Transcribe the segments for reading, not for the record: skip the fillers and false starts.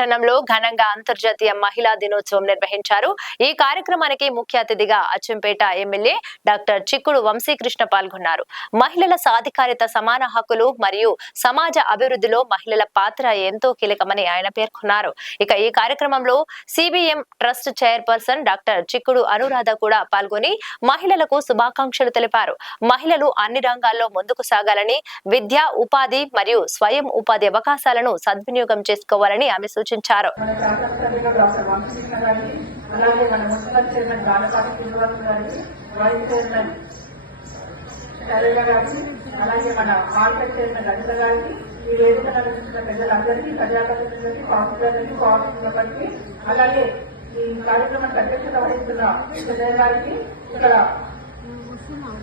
పట్టణంలో ఘనంగా అంతర్జాతీయ మహిళా దినోత్సవం నిర్వహించారు. ఈ కార్యక్రమానికి ముఖ్య అతిథిగా అచ్చంపేట ఎమ్మెల్యే డాక్టర్ చిక్కుడు వంశీకృష్ణ పాల్గొన్నారు. మహిళల సాధికారిత, సమాన హక్కులు మరియు సమాజ అభివృద్ధిలో మహిళల పాత్ర ఎంతో కీలకమని ఆయన పేర్కొన్నారు. ఇక ఈ కార్యక్రమంలో సిబిఎం ట్రస్ట్ చైర్పర్సన్ డాక్టర్ చిక్కుడు అనురాధ కూడా పాల్గొని మహిళలకు శుభాకాంక్షలు తెలిపారు. మహిళలు అన్ని రంగాల్లో ముందుకు సాగాలని, విద్య, ఉపాధి మరియు స్వయం ఉపాధి అవకాశాలను సద్వినియోగం చేసుకోవాలని ఆమె సూచించారు. అలాగే ఈ కార్యక్రమానికి అధ్యక్షత వహిస్తున్న విజయ్ గారికి, ఇక్కడ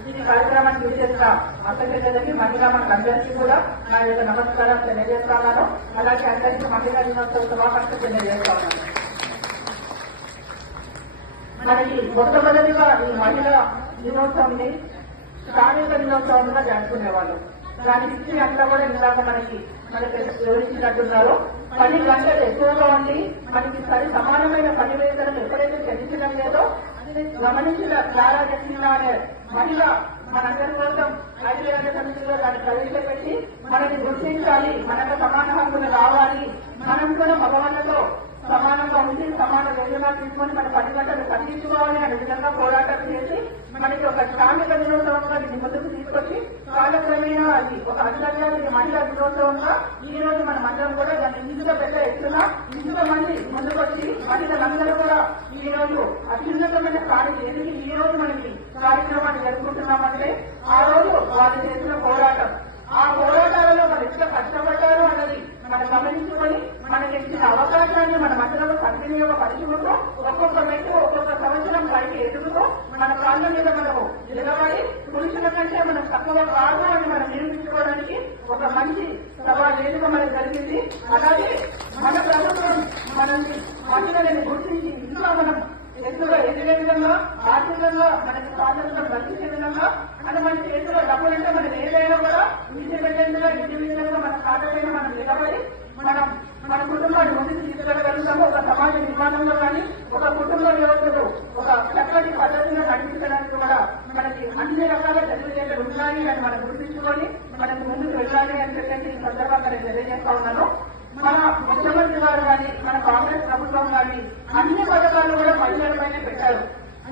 ఈ కార్యక్రమాన్ని విజేత అక్కడికి మహిళా మనకందరికీ కూడా నా యొక్క నమస్కారం తెలియజేస్తున్నాను. అలాగే అందరికీ మహిళా దినోత్సవ శుభాకాంక్షలు తెలియజేస్తున్నాను. మనకి మొట్టమొదటిగా ఈ మహిళా దినోత్సవాన్ని కార్మిక దినోత్సవంగా జరుపుకునేవాళ్ళు. దాని హిస్టరీ అంతా కూడా ఇందాక మనకి వివరించినట్టున్నారు. 10 గంటలు ఎక్కువగా ఉండి మనకి సమానమైన పని వేతనం ఎప్పుడైతే చెల్లించడం లేదో గమనించిన చాలా జస్టిన అనే మహిళ మనందరి కోసం ఐక్యరాజ్య సమితిలో దాన్ని ప్రవేశపెట్టి మనని గుర్తించాలి, మనకు సమాన హక్కులు రావాలి, మనం కూడా మగవాళ్లతో సమానంగా ఉండి సమాన వేతనా తీసుకొని మన 10 గంటలు తగ్గించుకోవాలి అనే విధంగా పోరాటం చేసి మనకి ఒక శ్రామిక దినోత్సవంగా దీన్ని ముందుకు తీసుకొచ్చి కాలక్రమేణా అది ఒక అంతర్జాతీయ మహిళా దినోత్సవంగా ఈ రోజు మనం అందరం కూడా దాన్ని ఇంత పెద్ద ఎత్తున ఇంత మంది ముందుకొచ్చి మహిళలందరూ కూడా ఈ రోజు అత్యున్నతమైన స్థాయికి ఎదిగి ఈ రోజు మనకి కార్యక్రమాన్ని జరుపుకుంటున్నామంటే ఆ రోజు వాళ్ళు చేసిన పోరాటం, ఆ పోరాటాలలో వాళ్ళు ఎట్లా కష్టపడ్డారు అన్నది మనం గమనించుకొని మనకి ఇచ్చిన అవకాశాన్ని మనం అందరూ సద్వినియోగపరుచుకుంటూ ఒక్కొక్క మెట్టు ఒక్కొక్క సంవత్సరం పైకి ఎదుగుతూ మన కాళ్ళ మీద మనము నిలబడి పురుషుల కంటే మనం తక్కువ కాదు అని మనం నిరూపించుకోవడానికి ఒక మంచి సభా వేదిక మనకు జరిగింది. అలాగే మన ప్రభుత్వం మనల్ని మహిళలను గుర్తించి ఇంకా మనం ఎత్తుగా ఎదిగే విధంగా, ఆర్థికంగా మనకి స్వాతంత్రం రక్షించే విధంగా, అంటే మన చేతిలో డబ్బులంటే మనం ఏదైనా కూడా ఇండిపెండెంట్ గా ఇండివిజువల్ మన ఖాతాపైన మనం నిలబడి మన కుటుంబాన్ని ముందుకు తీసుకెళ్లగలుగుతాము. ఒక సమాజ నిర్మాణంలో కానీ ఒక కుటుంబ వ్యవస్థలో ఒక చక్కటి పద్ధతిలో నడిపించడానికి కూడా మనకి అన్ని రకాల తెలివితేటలు ఉన్నాయి అని మనం గుర్తించుకొని మనకు ముందుకు వెళ్ళాలి అని చెప్పేసి ఈ సందర్భంగా నేను తెలియజేస్తా ఉన్నాను. మన ముఖ్యమంత్రి గారు కానీ మన కాంగ్రెస్ ప్రభుత్వం కానీ అన్ని పథకాలు కూడా మహిళలపైనే పెట్టారు.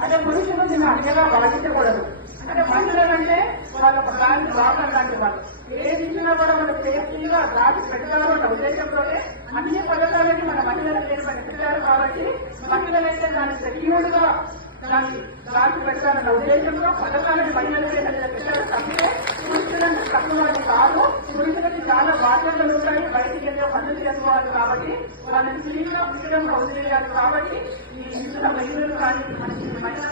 అంటే పురుషులు దీన్ని అన్నిగా భావించకూడదు. అంటే మహిళలంటే వాళ్ళ ఒక లాంటి వాహనం లాంటి వాళ్ళు ఏది ఇచ్చినా కూడా మన సేఫ్టీగా దాటి పెట్టగలమన్న ఉద్దేశంతోనే అన్ని పథకాలని మన మహిళలకు పెట్టారు. కాబట్టి మహిళలైతే దాన్ని సెక్యూర్డ్ గా దాన్ని దాటి పెడతారన్న ఉద్దేశంలో పథకాలను మహిళలకే పెట్టారు. తప్పితే పురుషులను తక్కువ కాదు. పురుషులకి చాలా బాధ్యతలు ఉంటాయి, బయటికి వెళ్ళే పనులు చేసుకోవాలి. కాబట్టి వాళ్ళని ఫ్రీగా ఫ్రీడంగా వదిలేయాలి. కాబట్టి ఈ ఇంట్లో మహిళలు కానీ మనకి మహిళ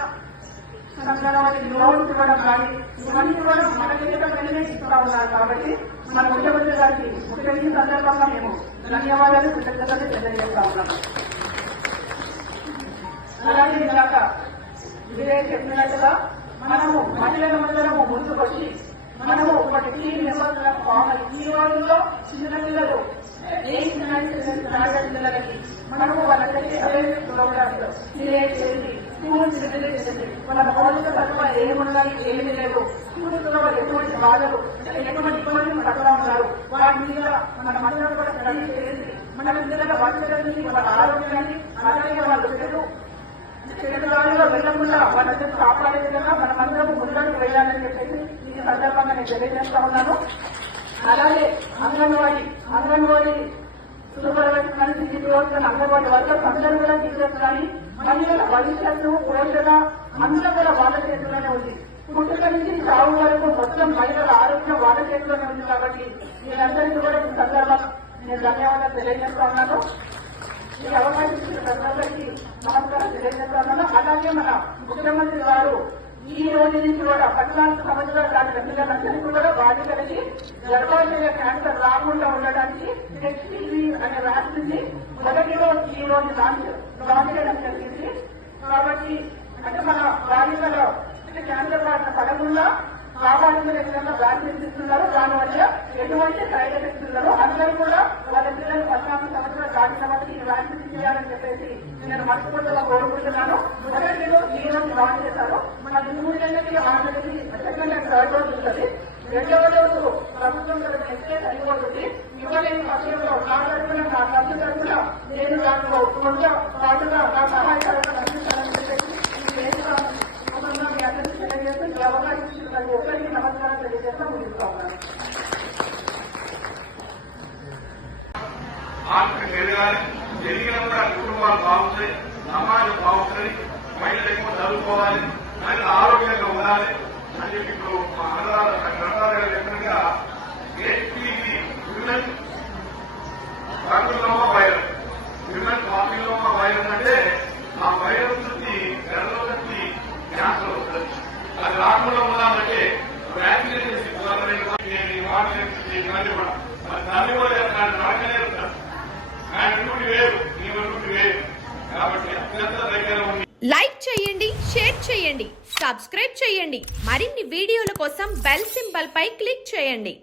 లోన్స్ ఇవ్వడం కానీ ఇవన్నీ కూడా మన దగ్గరనే ఇస్తూ ఉన్నారు. కాబట్టి మన ముఖ్యమంత్రి గారికి ముఖ్యమంత్రి సందర్భంగా మేము ధన్యవాదాలు, కృతజ్ఞతలు తెలియజేస్తా ఉన్నాము. అలాగే ఇందాక ఇదే చెప్పినట్టుగా మనము మహిళలందరము ముందుకొచ్చి మనము ఒక టీం మెంబర్స్ ఈ రోజుల్లో చిన్న పిల్లలు 8th, 9th పిల్లలకి మనము వాళ్ళకి అవేర్నెస్ ప్రోగ్రామ్స్ క్రియేట్ చేసి స్కూల్స్ విజిట్ చేసి వాళ్ళ మౌలిక సదుపాయాలు ఏమున్నాయి, ఏమి లేవు, స్కూల్స్ లో వాళ్ళు ఎటువంటి బాధలు, ఎటువంటి ఇబ్బందులు పడుతూ ఉన్నారు, వాటి మీద మన మహిళలు కూడా స్టడీ చేసి మన పిల్లల భవిష్యత్తుని, వాళ్ళ ఆరోగ్యాన్ని, అలాగే వాళ్ళ చెడుదారిలో వెళ్లకుండా వాళ్ళని కాపాడే విధంగా మనమందరం ముందరకు వేయాలని చెప్పేసి ఈ సందర్భంగా నేను తెలియజేస్తా ఉన్నాను. అలాగే అంగన్వాడీ సూపర్వైజర్ కలిసి తీసుకొస్తున్న అంగన్వాడీ వర్కర్స్ అందరూ కూడా తీసుకొస్తారని మహిళల భవిష్యత్తు, పోషణ అంతా కూడా వాళ్ళ చేతిలోనే ఉంది. పుట్టుక నుంచి చావు వరకు మొత్తం మహిళల ఆరోగ్యం వాళ్ళ చేతిలోనే ఉంది. కాబట్టి వీళ్ళందరికీ కూడా ఈ సందర్భంగా నేను ధన్యవాదాలు తెలియజేస్తా ఉన్నాను. ఈ అవకాశం ఇచ్చిన ప్రజలందరికీ నమస్కారం తెలియజేస్తున్నాను. అలాగే మన ముఖ్యమంత్రి గారు ఈ రోజు నుంచి కూడా 14 సంవత్సరాలు దాటిన పిల్లలందరికీ కూడా బాధ్యతలకి గర్భాశయ క్యాన్సర్ రాకుండా ఉండడానికి HPV అనే వ్యాక్సిన్ మొదటి రోజు ఈ రోజు లాంచ్ చేయడం జరిగింది. కాబట్టి అంటే మన బాలికలో క్యాన్సర్ బారిన పడకుండా సామాజిక విధంగా వ్యాక్సిన్ ఇస్తున్నారు. దానివల్ల ఎటువంటి సైడ్ ఎఫెక్ట్స్ ఉన్నారు. అందరూ కూడా వాళ్ళ పిల్లలు 14 సంవత్సరాలు దాటిన వాళ్ళకి ఈ వ్యాక్సిన్ చేయాలని చెప్పేసి నేను మనస్ఫూర్తిగా కోరుకుంటున్నాను. మొదటి డోస్ ఈ రోజు లాంచ్ చేశారు. మన 3 నెలలకి already second and third dose ఉంటుంది. రెండవ డోసు ప్రభుత్వం తరఫున ఇస్తే సరిపోతుంది. ఇవ్వలేని పక్షంలో నా తరఫున నా ఖర్చు తరఫున నేను దాంట్లో కొంత పాటుగా నా సహాయకరంగా అందిస్తానని చెప్పేసి మీ అందరికీ తెలియజేస్తూ ఈ అవకాశం ఇచ్చిన ప్రతి ఒక్కరికి నమస్కారం తెలియజేస్తా ముగిస్తా ఉన్నాను. కుటుంబాలు బాగుంటాయి, సమాజం బాగుంటుంది, మహిళలు ఎక్కువ చదువుకోవాలి, మహిళలు ఆరోగ్యంగా ఉండాలి అని చెప్పి ఇప్పుడు మా అన్నదాత చెప్పినట్టుగా ఏపీకి women papilloma virus, women papilloma virus అంటే ఆ వైరస్ నుంచి గర్భవతి క్యాన్సర్ వస్తుంది. అది రాకుండా ఉండాలంటే వ్యాక్సినేషన్ తల్లి కూడా నడకనే ఉంటారు. ఆయన డ్యూటీ వేరు, ఈమె డ్యూటీ వేరు. కాబట్టి అత్యంత దగ్గర ఉంది. లైక్ చేయండి, షేర్ చేయండి, సబ్స్క్రైబ్ చేయండి. మరిన్ని వీడియోల కోసం బెల్ సింబల్ పై క్లిక్ చేయండి.